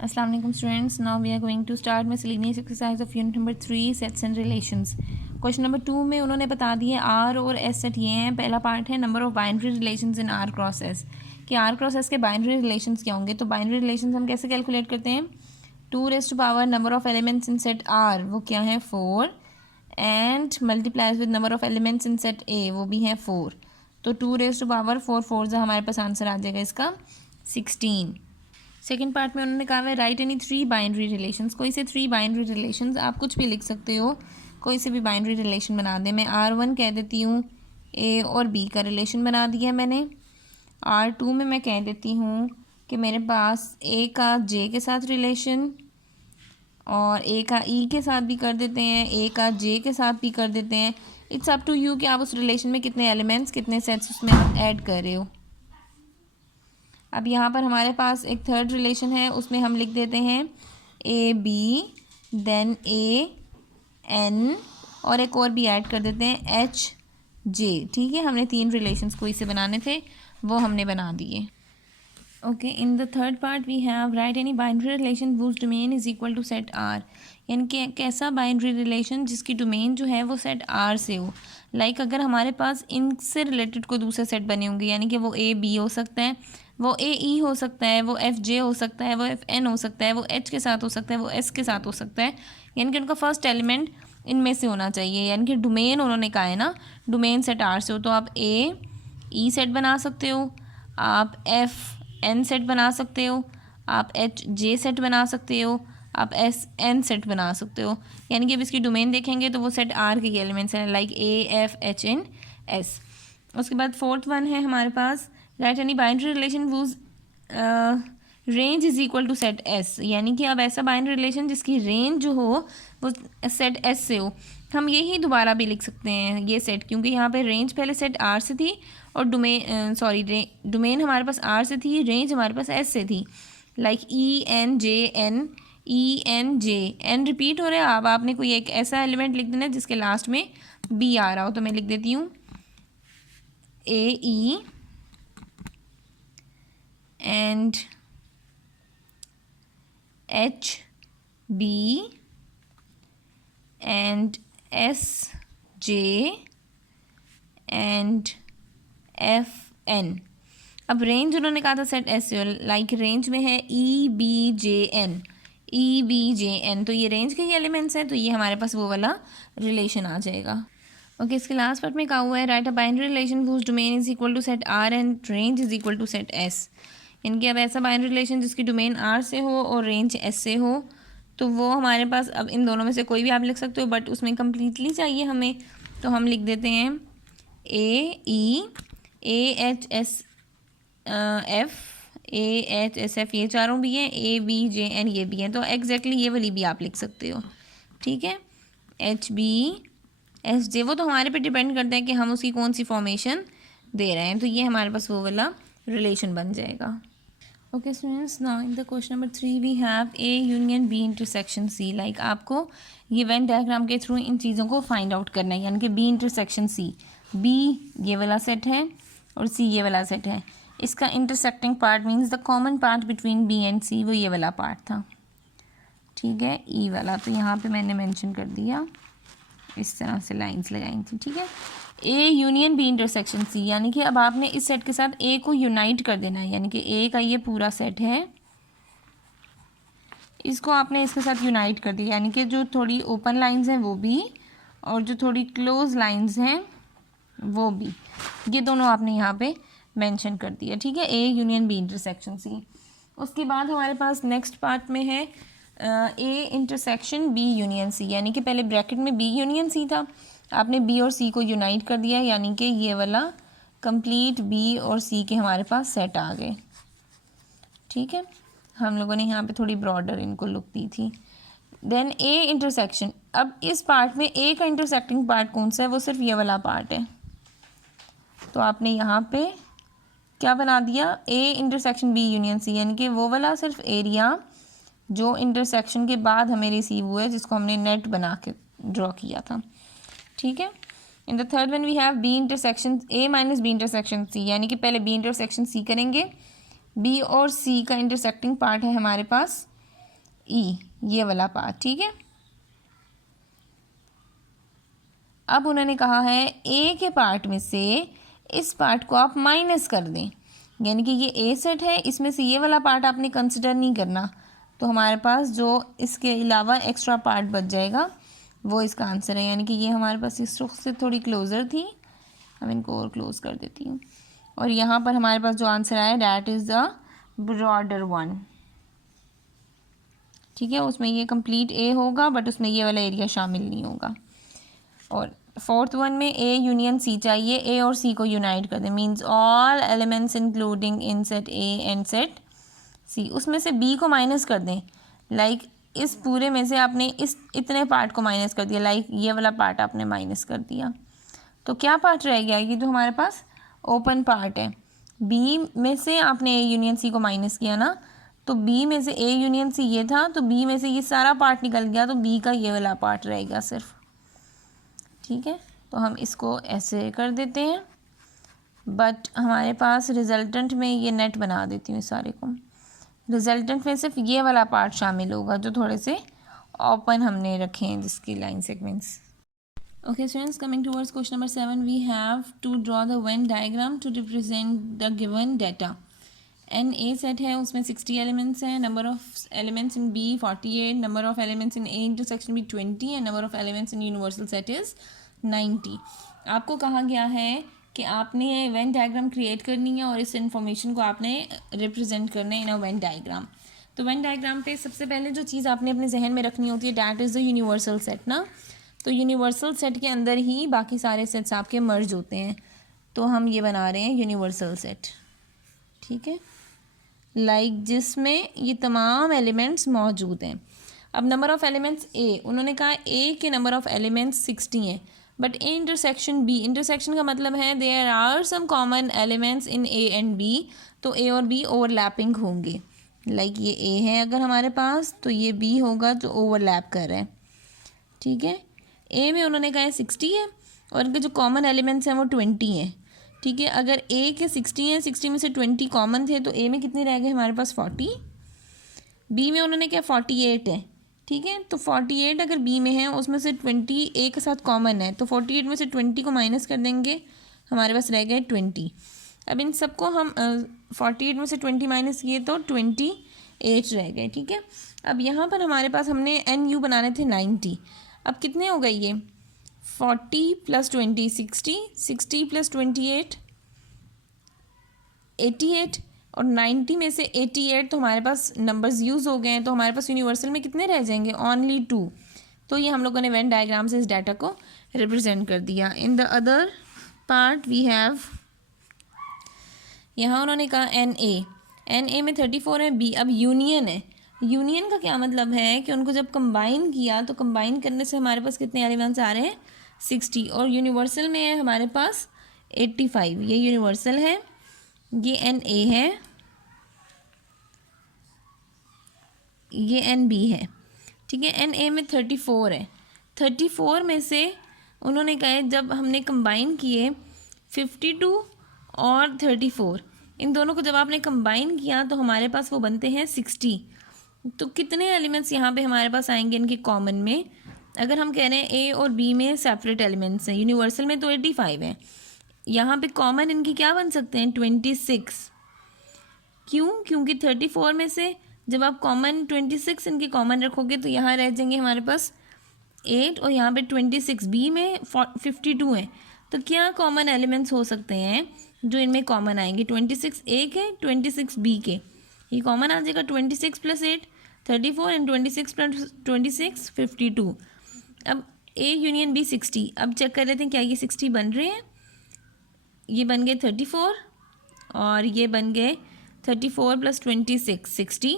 Assalamu alaikum students. Now we are going to start miscellaneous exercise of unit number 3 sets and relations. Question number 2 में उन्होंने बता दिए are और S set ये हैं. पहला पार्ट है number of binary relations in are cross S, कि आर क्रॉस एस के बाइनरी रिलेशंस क्या होंगे. तो बाइनरी रिलेशंस हम कैसे कैलकुलेट करते हैं. 2⁻² number of elements in set are वो क्या है 4 and multiplies with number of elements in set A वो भी है 4. तो 2⁴ 4 हमारे पास आंसर आ जाएगा इसका 16. सेकेंड पार्ट में उन्होंने कहा है राइट एनी 3 बाइनरी रिलेशंस. कोई से 3 बाइनरी रिलेशंस, आप कुछ भी लिख सकते हो, कोई से भी बाइनरी रिलेशन बना दें. मैं R1 कह देती हूँ A और B का रिलेशन बना दिया मैंने. R2 में मैं कह देती हूँ कि मेरे पास A का J के साथ रिलेशन और A का E के साथ भी कर देते हैं, A का J के साथ भी कर देते हैं. इट्स अप टू यू कि आप उस रिलेशन में कितने एलिमेंट्स कितने सेट्स उसमें ऐड कर रहे हो. अब यहाँ पर हमारे पास एक थर्ड रिलेशन है, उसमें हम लिख देते हैं AB देन AN और एक और भी ऐड कर देते हैं HJ. ठीक है, हमने 3 रिलेशंस कोई से बनाने थे वो हमने बना दिए. Okay, in the third part we have write any binary relation whose domain is equal to set R. यानी कि कैसा बाइनरी रिलेशन जिसकी डोमेन जो है वो सेट R से हो. लाइक अगर हमारे पास इनसे रिलेटेड कोई दूसरे सेट बने होंगे, यानी कि वो AB हो सकता है, वो AE हो सकता है, वो FJ हो सकता है, वो FN हो सकता है, वो H के साथ हो सकता है, वो S के साथ हो सकता है. यानी कि उनका फर्स्ट एलिमेंट इनमें से होना चाहिए. यानी कि डोमेन उन्होंने कहा है ना, डोमेन सेट R से हो. तो आप AE सेट बना सकते हो, आप FN सेट बना सकते हो, आप HJ सेट बना सकते हो, आप SN सेट बना सकते हो. यानी कि अब इसकी डोमेन देखेंगे तो वो सेट R के एलिमेंट्स हैं, लाइक AFHN S. उसके बाद फोर्थ वन है हमारे पास right any binary relation whose range is equal to set S. यानी कि अब ऐसा बाइनरी रिलेशन जिसकी रेंज जो हो वो सेट S से हो. हम यही दोबारा भी लिख सकते हैं ये सेट, क्योंकि यहाँ पे रेंज पहले सेट R से थी और डोमेन हमारे पास R से थी, रेंज हमारे पास S से थी. Like ENJN ENJ N repeat हो रहा है. अब आपने कोई एक ऐसा एलिमेंट लिख देना जिसके लास्ट में B आ रहा हो. तो मैं लिख देती हूँ AE and HB and SJ and FN. अब रेंज उन्होंने कहा था सेट S से, लाइक रेंज में है EBJN. तो ये रेंज के ही एलिमेंट्स हैं, तो ये हमारे पास वो वाला रिलेशन आ जाएगा. ओके, इसके लास्ट पार्ट में कहा हुआ है write a binary relation whose domain is equal to set R and range is equal to set S. यानी कि अब ऐसा बाइनरी रिलेशन जिसकी डोमेन R से हो और रेंज S से हो, तो वो हमारे पास, अब इन दोनों में से कोई भी आप लिख सकते हो, बट उसमें कम्प्लीटली चाहिए हमें, तो हम लिख देते हैं AE AHSF AHSF ये चारों भी हैं, ABJN ये भी हैं. तो एग्जैक्टली ये वाली भी आप लिख सकते हो. ठीक है, HBSJ वो तो हमारे पे डिपेंड करता है कि हम उसकी कौन सी फॉर्मेशन दे रहे हैं. तो ये हमारे पास वो वाला रिलेशन बन जाएगा. Okay students, now in the question number 3 we have A union B intersection C. Like आपको ये वेन डायग्राम के थ्रू इन चीज़ों को फाइंड आउट करना है. यानी कि B इंटरसेक्शन C, B ये वाला सेट है और C ये वाला सेट है. इसका intersecting part means the common part between B and C वो ये वाला पार्ट था. ठीक है, E वाला. तो यहाँ पे मैंने मेंशन कर दिया, इस तरह से लाइंस लगाई थी. ठीक है, A union B intersection C. यानी कि अब आपने इस सेट के साथ A को यूनाइट कर देना है. यानी कि A का ये पूरा सेट है, इसको आपने इसके साथ यूनाइट कर दिया. यानी कि जो थोड़ी ओपन लाइंस हैं वो भी और जो थोड़ी क्लोज लाइंस हैं वो भी, ये दोनों आपने यहाँ पे मेंशन कर दिया. ठीक है, A union B intersection C. उसके बाद हमारे पास नेक्स्ट पार्ट में है A intersection B union C. यानी कि पहले ब्रैकेट में B यूनियन C था, आपने B और C को यूनाइट कर दिया. यानी कि ये वाला कंप्लीट B और C के हमारे पास सेट आ गए. ठीक है, हम लोगों ने यहाँ पे थोड़ी ब्रॉडर इनको लुक दी थी. Then A intersection. अब इस पार्ट में A का इंटरसेक्टिंग पार्ट कौन सा है, वो सिर्फ ये वाला पार्ट है. तो आपने यहाँ पे क्या बना दिया, A intersection B union C. यानी कि वो वाला सिर्फ एरिया जो इंटरसेक्शन के बाद हमें रिसीव हुआ है, जिसको हमने नेट बना के ड्रॉ किया था. ठीक है, in the third one we have B intersection A minus B intersection C. यानी कि पहले B इंटरसेक्शन C करेंगे. B और C का इंटरसेक्टिंग पार्ट है हमारे पास ई, ये वाला पार्ट, ठीक है। अब उन्होंने कहा है ए के पार्ट में से इस पार्ट को आप माइनस कर दें, यानी कि ये ए सेट है, इसमें से ये वाला पार्ट आपने कंसिडर नहीं करना, तो हमारे पास जो इसके अलावा एक्स्ट्रा पार्ट बच जाएगा वो इसका आंसर है। यानी कि ये हमारे पास इस रुख से थोड़ी क्लोज़र थी, हम इनको और क्लोज़ कर देती हूँ, और यहाँ पर हमारे पास जो आंसर आया that is the broader one, ठीक है। उसमें ये कंप्लीट ए होगा बट उसमें ये वाला एरिया शामिल नहीं होगा। और फोर्थ वन में ए यूनियन सी चाहिए, ए और सी को यूनाइट कर दें, means all elements including in set A and set C. उसमें से बी को माइनस कर दें, लाइक इस पूरे में से आपने इस इतने पार्ट को माइनस कर दिया, लाइक ये वाला पार्ट आपने माइनस कर दिया, तो क्या पार्ट रह गया, ये जो हमारे पास ओपन पार्ट है। बी में से आपने ए यूनियन सी को माइनस किया ना, तो बी में से ए यूनियन सी ये था, तो बी में से ये सारा पार्ट निकल गया, तो बी का ये वाला पार्ट रहेगा सिर्फ, ठीक है। तो हम इसको ऐसे कर देते हैं, बट हमारे पास रिजल्टेंट में ये नेट बना देती हूँ सारे को, रिजल्टेंट में सिर्फ ये वाला पार्ट शामिल होगा जो थोड़े से ओपन हमने रखे हैं जिसकी line segments. Okay students, coming towards question number 7, we have to draw the Venn diagram to represent the given data. N A set है, उसमें 60 एलिमेंट्स हैं, number of elements in B 48, number of elements in A intersection B 20 and number of elements in universal set is 90। आपको कहा गया है कि आपने Venn diagram create करनी है और इस इंफॉर्मेशन को आपने रिप्रेजेंट करना है इन अ वेन डायग्राम। तो वेन डायग्राम पे सबसे पहले जो चीज़ आपने अपने जहन में रखनी होती है that is the universal set ना। तो यूनिवर्सल सेट के अंदर ही बाकी सारे सेट्स आपके मर्ज होते हैं, तो हम ये बना रहे हैं यूनिवर्सल सेट, ठीक है, लाइक जिसमें ये तमाम एलिमेंट्स मौजूद हैं। अब नंबर ऑफ़ एलिमेंट्स ए, उन्होंने कहा ए के नंबर ऑफ़ एलिमेंट्स 60 हैं, but A intersection B, intersection का मतलब है there are some common elements in A and B, तो ए और बी ओवरलैपिंग होंगे, लाइक ये ए है अगर हमारे पास, तो ये बी होगा जो ओवरलैप कर रहा है, ठीक है। ए में उन्होंने कहा है 60 है और इनके जो कॉमन एलिमेंट्स हैं वो 20 हैं, ठीक है। अगर ए के 60 हैं, 60 में से 20 कॉमन थे, तो ए में कितने रह गए हमारे पास 40, बी में उन्होंने क्या 48 है, ठीक है। तो 48 अगर बी में है, उसमें से 20 ए के साथ कॉमन है, तो 48 में से 20 को माइनस कर देंगे, हमारे पास रह गए 20। अब इन सबको हम 48 में से 20 माइनस किए तो 28 रह गए, ठीक है। अब यहाँ पर हमारे पास हमने एन यू बनाने थे 90, अब कितने हो गए ये 40 + 20 60, 60 + 28 88, और 90 में से 88 तो हमारे पास नंबर्स यूज़ हो गए हैं, तो हमारे पास यूनिवर्सल में कितने रह जाएंगे ओनली 2। तो ये हम लोगों ने वेन डायग्राम से इस डाटा को रिप्रेजेंट कर दिया। In the other part we have, यहाँ उन्होंने कहा एन ए में 34 है, बी अब यूनियन है। यूनियन का क्या मतलब है कि उनको जब कंबाइन किया तो कंबाइन करने से हमारे पास कितने एलिमेंट्स आ रहे हैं 60, और यूनिवर्सल में है हमारे पास 85, ये यूनिवर्सल है, ये एन ए है, ये एन बी है, ठीक है। एन ए में 34 है, 34 में से उन्होंने कहा जब हमने कंबाइन किए 52 और 34, इन दोनों को जब आपने कंबाइन किया तो हमारे पास वो बनते हैं 60। तो कितने एलिमेंट्स यहाँ पे हमारे पास आएंगे इनके कॉमन में, अगर हम कह रहे हैं ए और बी में सेपरेट एलिमेंट्स हैं, यूनिवर्सल में तो 85 है, यहाँ पे कॉमन इनकी क्या बन सकते हैं 26। क्यों? क्योंकि 34 में से जब आप कॉमन 26 इनके कॉमन रखोगे तो यहाँ रह जाएंगे हमारे पास 8 और यहाँ पे 26, बी में 52 है, तो क्या कॉमन एलिमेंट्स हो सकते हैं जो इनमें कॉमन आएंगे 26 ए के 26 बी के, ये कॉमन आ जाएगा 26 + 8 34 एंड 26 + 26 52। अब ए यूनियन बी 60, अब चेक कर लेते हैं क्या ये 60 बन रहे हैं, ये बन गए 34 और ये बन गए 34 + 26 60।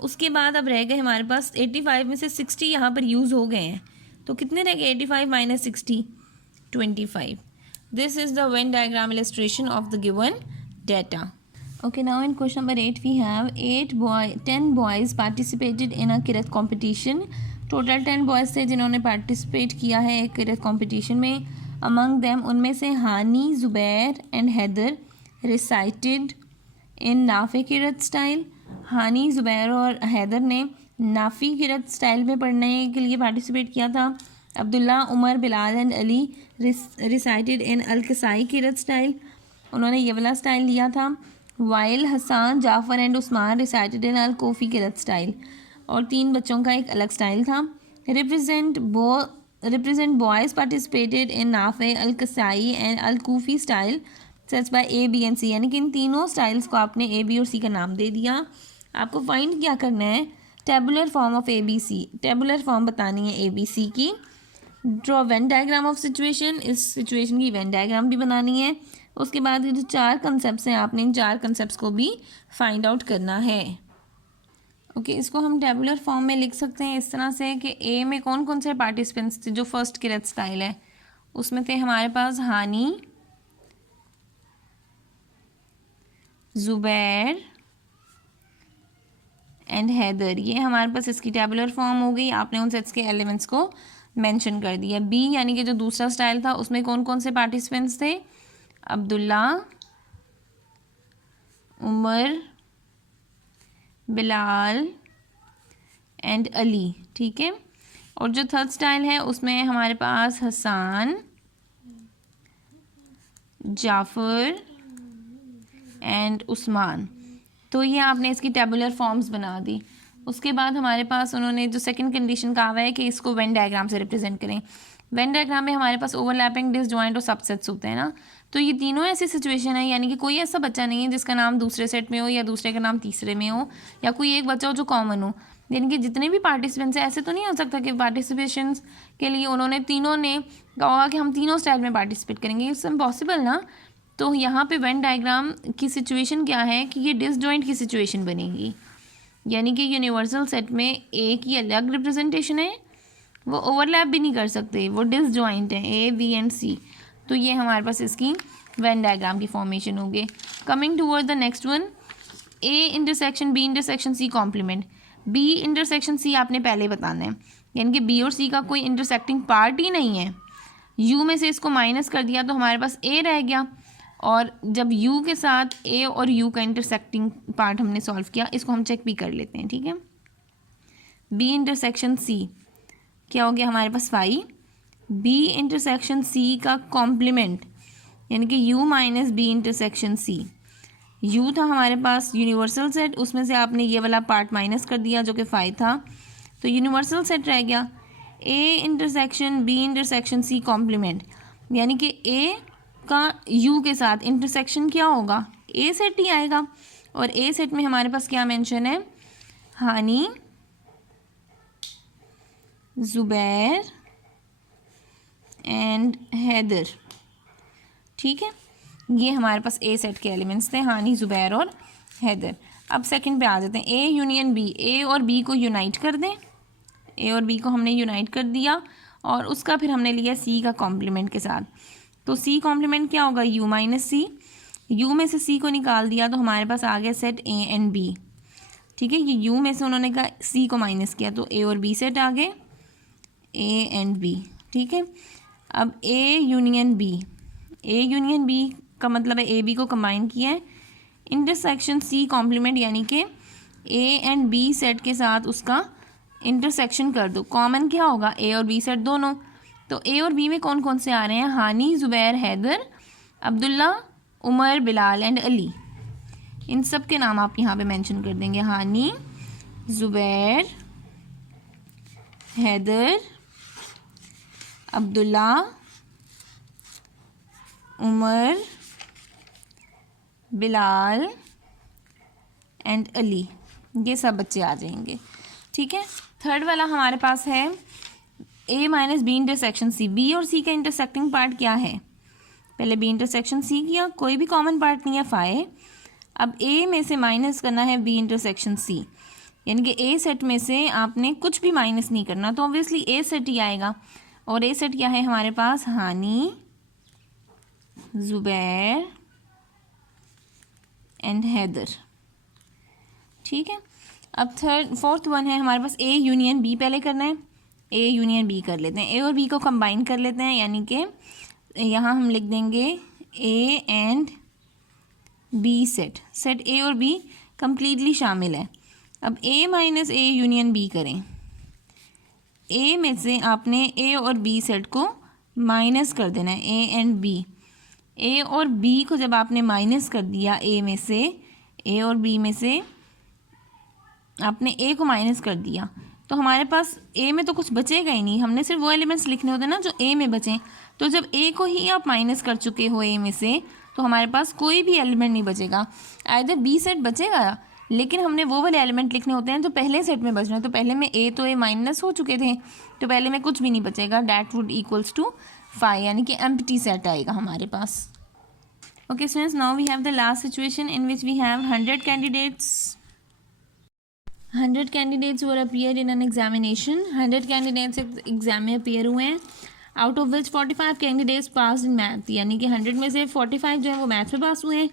उसके बाद अब रह गए हमारे पास 85 में से 60 यहाँ पर यूज़ हो गए हैं, तो कितने रह गए 85 - 60 25। This is the Venn diagram illustration of the given data. Okay, now in question number 8 we have 10 boys participated in a किरत competition. टोटल 10 बॉयज़ थे जिन्होंने पार्टिसिपेट किया है एक किरत कॉम्पिटिशन में। अमंग दैम, उनमें से Hani, Zubair and Haider recited in Nafi किरत स्टाइल। हानी, ज़ुबैर और हैदर ने नाफ़ी किरत स्टाइल में पढ़ने के लिए पार्टिसिपेट किया था। Abdullah, Umar, Bilal and Ali recited in Al Kisai किरत स्टाइल, उन्होंने ये वाला स्टाइल लिया था। While, Hasan, Jafar and Usman recited in Al Kufi किरत स्टाइल, और 3 बच्चों का एक अलग स्टाइल था। Represent boys participated in Nafi, Al Kisai and Al Kufi style such by A, B and C, यानी कि इन तीनों स्टाइल्स को आपने ए, बी और सी का नाम दे दिया। आपको फाइंड क्या करना है, tabular form of A B C, tabular form बतानी है ए बी सी की। Draw Venn diagram of situation, इस सिचुएशन की वेन डायग्राम भी बनानी है। उसके बाद ये जो 4 कंसेप्ट हैं, आपने इन 4 कंसेप्ट को भी फाइंड आउट करना है। ओके, इसको हम टेबुलर फॉर्म में लिख सकते हैं इस तरह से कि ए में कौन कौन से पार्टिसिपेंट्स थे जो फर्स्ट किरत स्टाइल है, उसमें थे हमारे पास हानी, ज़ुबैर एंड हैदर, ये हमारे पास इसकी टेबुलर फॉर्म हो गई। आपने उन सेट्स के एलिमेंट्स को मेंशन कर दिया। बी यानी कि जो दूसरा स्टाइल था उसमें कौन कौन से पार्टिसिपेंट्स थे, अब्दुल्ला, उमर, बिलाल एंड अली, ठीक है। और जो थर्ड स्टाइल है उसमें हमारे पास हसान, जाफ़र एंड उस्मान। तो ये आपने इसकी टेबुलर फॉर्म्स बना दी। उसके बाद हमारे पास उन्होंने जो सेकंड कंडीशन कहा हुआ है कि इसको वेन डायग्राम से रिप्रेजेंट करें। वेन डायग्राम में हमारे पास ओवरलैपिंग, डिसजॉइंट और सबसेट्स होते हैं ना, तो ये तीनों ऐसी सिचुएशन है, यानी कि कोई ऐसा बच्चा नहीं है जिसका नाम दूसरे सेट में हो या दूसरे का नाम तीसरे में हो, या कोई एक बच्चा हो जो कॉमन हो। यानी कि जितने भी पार्टिसिपेंट्स हैं, ऐसे तो नहीं हो सकता कि पार्टिसिपेशन के लिए उन्होंने तीनों ने कहा होगा कि हम तीनों स्टाइल में पार्टिसिपेट करेंगे, इट्स इम्पॉसिबल ना। तो यहाँ पे वेन डायग्राम की सिचुएशन क्या है कि ये डिसजॉइंट की सिचुएशन बनेगी, यानी कि यूनिवर्सल सेट में ए की अलग रिप्रेजेंटेशन है, वो ओवरलैप भी नहीं कर सकते, वो डिसजॉइंट है ए, बी एंड सी। तो ये हमारे पास इसकी वेन डायग्राम की फॉर्मेशन होगी। Coming toward the next one, A intersection B intersection C complement. B intersection C आपने पहले बताना है, यानी कि बी और सी का कोई इंटरसेक्टिंग पार्ट ही नहीं है। यू में से इसको माइनस कर दिया तो हमारे पास ए रह गया, और जब यू के साथ ए और यू का इंटरसेक्टिंग पार्ट हमने सॉल्व किया, इसको हम चेक भी कर लेते हैं, ठीक है। बी इंटरसेक्शन सी क्या हो गया हमारे पास 5। बी इंटरसेक्शन सी का कॉम्प्लीमेंट यानी कि U minus B intersection C. U था हमारे पास यूनिवर्सल सेट, उसमें से आपने ये वाला पार्ट माइनस कर दिया जो कि 5 था, तो यूनिवर्सल सेट रह गया। A intersection B intersection C complement, यानी कि ए का यू के साथ इंटरसेक्शन क्या होगा, ए सेट ही आएगा। और ए सेट में हमारे पास क्या मेंशन है, हानी, ज़ुबैर एंड हैदर, ठीक है। ये हमारे पास ए सेट के एलिमेंट्स थे, हानी, ज़ुबैर और हैदर। अब सेकंड पे आ जाते हैं, ए यूनियन बी। ए और बी को यूनाइट कर दें, ए और बी को हमने यूनाइट कर दिया, और उसका फिर हमने लिया सी का कॉम्प्लीमेंट के साथ। तो सी कॉम्प्लीमेंट क्या होगा, यू माइनस सी। यू में से सी को निकाल दिया तो हमारे पास आ गया सेट ए एंड बी, ठीक है। ये यू में से उन्होंने कहा सी को माइनस किया तो ए और बी सेट आ गए, ए एंड बी, ठीक है। अब A union B, A union B का मतलब है ए बी को कंबाइन किया है। इंटरसेक्शन सी कॉम्प्लीमेंट यानी कि ए एंड बी सेट के साथ उसका इंटरसेक्शन कर दो। कॉमन क्या होगा, ए और बी सेट दोनों। तो ए और बी में कौन कौन से आ रहे हैं, हानी, ज़ुबैर, हैदर, अब्दुल्ला, उमर, बिलाल एंड अली। इन सब के नाम आप यहाँ पे मेंशन कर देंगे, हानी, ज़ुबैर, हैदर, अब्दुल्ला, उमर, बिलाल एंड अली, ये सब बच्चे आ जाएंगे, ठीक है। थर्ड वाला हमारे पास है A minus B intersection C. B और सी का इंटरसेक्टिंग पार्ट क्या है, पहले बी इंटरसेक्शन सी किया, कोई भी कॉमन पार्ट नहीं है 5। अब ए में से माइनस करना है बी इंटरसेक्शन सी, यानी कि ए सेट में से आपने कुछ भी माइनस नहीं करना, तो ऑब्वियसली ए सेट ही आएगा। और ए सेट क्या है हमारे पास, हानी, ज़ुबैर एंड हैदर, ठीक है। अब फोर्थ वन है हमारे पास ए यूनियन बी, पहले करना है ए यूनियन बी कर लेते हैं। ए और बी को कंबाइन कर लेते हैं, यानी कि यहाँ हम लिख देंगे A and B set. Set A और बी कंप्लीटली शामिल है, अब A minus A union B करें। A में से आपने A और B सेट को माइनस कर देना है, A एंड B। A और B को जब आपने माइनस कर दिया A में से, A और B में से आपने A को माइनस कर दिया, तो हमारे पास A में तो कुछ बचेगा ही नहीं। हमने सिर्फ वो एलिमेंट्स लिखने होते हैं ना जो A में बचें। तो जब A को ही आप माइनस कर चुके हो A में से, तो हमारे पास कोई भी एलिमेंट नहीं बचेगा। आइदर B सेट बचेगा, लेकिन हमने वो वाले एलिमेंट लिखने होते हैं जो पहले सेट में बच रहे हैं। तो पहले में A तो A माइनस हो चुके थे, तो पहले में कुछ भी नहीं बचेगा। डैट वुड इक्वल्स टू 5, यानी कि एम्प्टी सेट आएगा हमारे पास। Okay students, now we have the last situation in which we have 100 candidates. 100 candidates were appear in an examination. 100 candidates exam में अपीयर हुए हैं, out of which 45 candidates pass in math, यानी कि 100 में से 45 जो है वो मैथ में पास हुए हैं,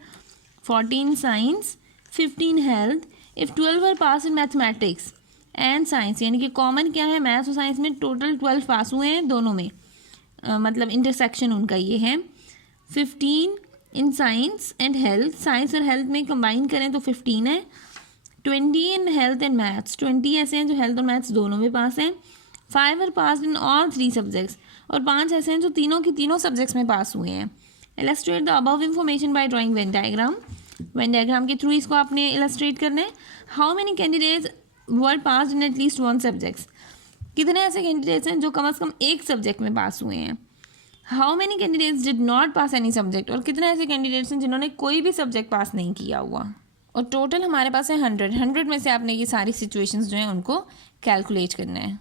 14 science, 15 health. If 12 were pass in mathematics and science, यानी कि कॉमन क्या है, मैथ्स और साइंस में टोटल 12 पास हुए हैं दोनों में, मतलब इंटरसेक्शन उनका ये है। 15 in science and health, science और हेल्थ में कंबाइन करें तो 15 है। 20 इन हेल्थ एंड मैथ्स, 20 ऐसे हैं जो हेल्थ और मैथ्स दोनों में पास हैं। 5 are pass in all 3 subjects, और 5 ऐसे हैं जो तीनों की तीनों सब्जेक्ट्स में पास हुए हैं। Illustrate the above information by drawing Venn diagram. When diagram के थ्रू इसको आपने इलस्ट्रेट करना है। How many candidates were pass in at least 1 subjects, कितने ऐसे कैंडिडेट्स हैं जो कम से कम एक सब्जेक्ट में पास हुए हैं। How many candidates did not pass any subject, और कितने ऐसे कैंडिडेट्स हैं जिन्होंने कोई भी सब्जेक्ट पास नहीं किया हुआ। और टोटल हमारे पास है 100 में से आपने ये सारी सिचुएशंस जो हैं उनको कैलकुलेट करना है।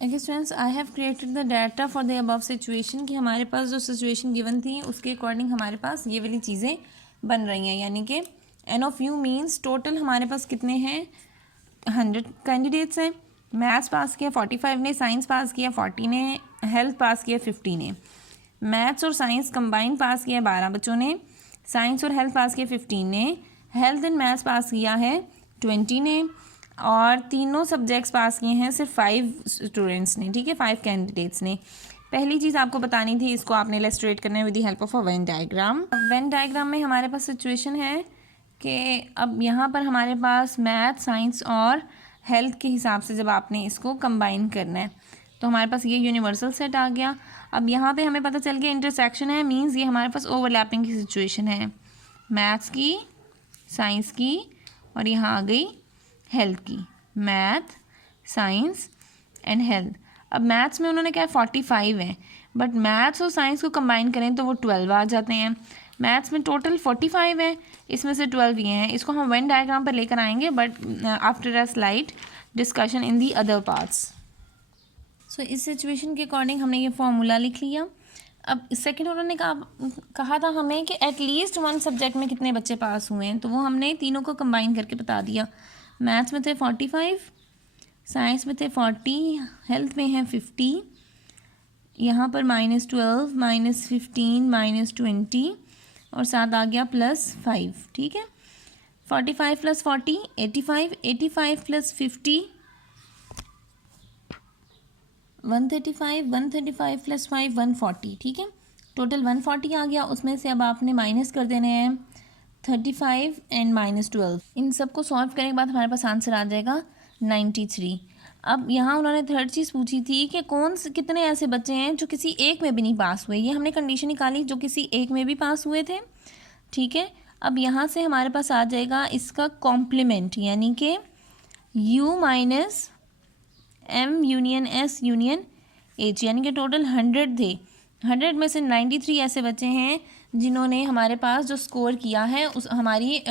Okay students, I have created the data for the above situation, कि हमारे पास जो सिचुएशन गिवन थी उसके अकॉर्डिंग हमारे पास ये वाली चीज़ें बन रही हैं, यानी कि n of U means total हमारे पास कितने हैं, 100 कैंडिडेट्स हैं। मैथ्स पास किया 45 ने, साइंस पास किया 40 ने, हेल्थ पास किया 50 ने। मैथ्स और साइंस कंबाइन पास किया 12 बच्चों ने, साइंस और हेल्थ पास किया 15 ने, हेल्थ एंड मैथ्स पास किया है 20 ने, और तीनों सब्जेक्ट्स पास किए हैं सिर्फ 5 स्टूडेंट्स ने, ठीक है, 5 कैंडिडेट्स ने। पहली चीज़ आपको बतानी थी, इसको आपने इलस्ट्रेट करना है with the help of a Venn diagram. Venn diagram में हमारे पास सिचुएशन है कि अब यहाँ पर हमारे पास मैथ, साइंस और हेल्थ के हिसाब से जब आपने इसको कंबाइन करना है, तो हमारे पास ये यूनिवर्सल सेट आ गया। अब यहाँ पे हमें पता चल गया इंटरसेक्शन है, मीन्स ये हमारे पास ओवरलैपिंग की सिचुएशन है, मैथ्स की, साइंस की, और यहाँ आ गई हेल्थ की। Math, science and health. अब मैथ्स में उन्होंने क्या 45 है, बट मैथ्स और साइंस को कंबाइन करें तो वो 12 आ जाते हैं। मैथ्स में टोटल 45 है, इसमें से 12 ये हैं। इसको हम वेन डायग्राम पर लेकर आएंगे, but after a slight discussion in the other parts. So इस सिचुएशन के अकॉर्डिंग हमने ये फॉर्मूला लिख लिया। अब सेकंड उन्होंने कहा था हमें कि एटलीस्ट 1 सब्जेक्ट में कितने बच्चे पास हुए हैं, तो वो हमने तीनों को कंबाइन करके बता दिया। मैथ्स में थे 45, साइंस में थे 40, हेल्थ में है 50, यहाँ पर -12, -15, -20, और साथ आ गया +5, ठीक है। 45 + 40 85, 85 + 50 135, 135 + 5 140, ठीक है। टोटल 140 आ गया। उसमें से अब आपने माइनस कर देने हैं 35 एंड -12। इन सबको सॉल्व करने के बाद हमारे पास आंसर आ जाएगा 93। अब यहाँ उन्होंने थर्ड चीज़ पूछी थी कि कितने ऐसे बच्चे हैं जो किसी एक में भी नहीं पास हुए। ये हमने कंडीशन निकाली जो किसी एक में भी पास हुए थे, ठीक है। अब यहाँ से हमारे पास आ जाएगा इसका कॉम्प्लीमेंट, यानी कि U minus M union S union H, यानी कि टोटल 100 थे। 100 में से 93 ऐसे बच्चे हैं जिन्होंने हमारे पास जो स्कोर किया है उस हमारी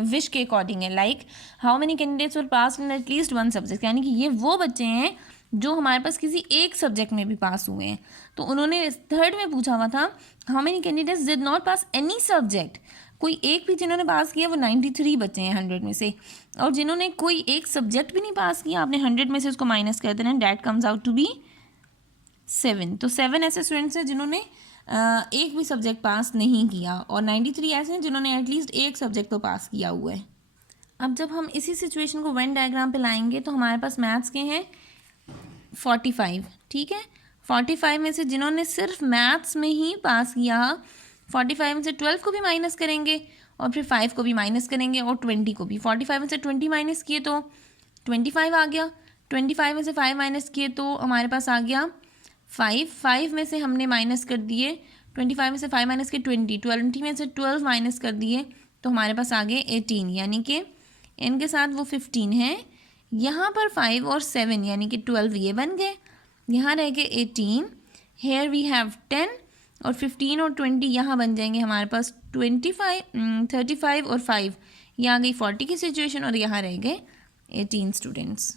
विश के अकॉर्डिंग है। Like how many candidates were pass in at least 1 subject, यानी कि ये वो बच्चे हैं जो हमारे पास किसी एक सब्जेक्ट में भी पास हुए हैं। तो उन्होंने थर्ड में पूछा हुआ था how many candidates did not pass any subject, कोई एक भी जिन्होंने पास किया वो 93 बच्चे हैं 100 में से। और जिन्होंने कोई एक सब्जेक्ट भी नहीं पास किया, आपने 100 में से उसको माइनस कर देना, that comes out to be 7। तो 7 ऐसे स्टूडेंट्स हैं जिन्होंने एक भी सब्जेक्ट पास नहीं किया, और 93 ऐसे हैं जिन्होंने एटलीस्ट एक सब्जेक्ट तो पास किया हुआ है। अब जब हम इसी सिचुएशन को वेन डायग्राम पे लाएंगे तो हमारे पास मैथ्स के हैं 45, ठीक है। 45 में से जिन्होंने सिर्फ मैथ्स में ही पास किया, 45 में से 12 को भी माइनस करेंगे और फिर 5 को भी माइनस करेंगे और 20 को भी। 45 में से 20 माइनस किए तो 25 आ गया। 25 में से 5 माइनस किए तो हमारे पास आ गया 5 में से हमने माइनस कर दिए 25 में से 5 माइनस के 20 में से 12 माइनस कर दिए तो हमारे पास आ गए 18, यानी कि n के साथ वो 15 है। यहाँ पर 5 और 7 यानी कि 12 ये बन गए, यहाँ रह गए 18, हेयर वी हैव 10 और 15 और 20 यहाँ बन जाएंगे हमारे पास 35 और 5, यहाँ आ गई 40 की सिचुएशन और यहाँ रह गए 18 स्टूडेंट्स।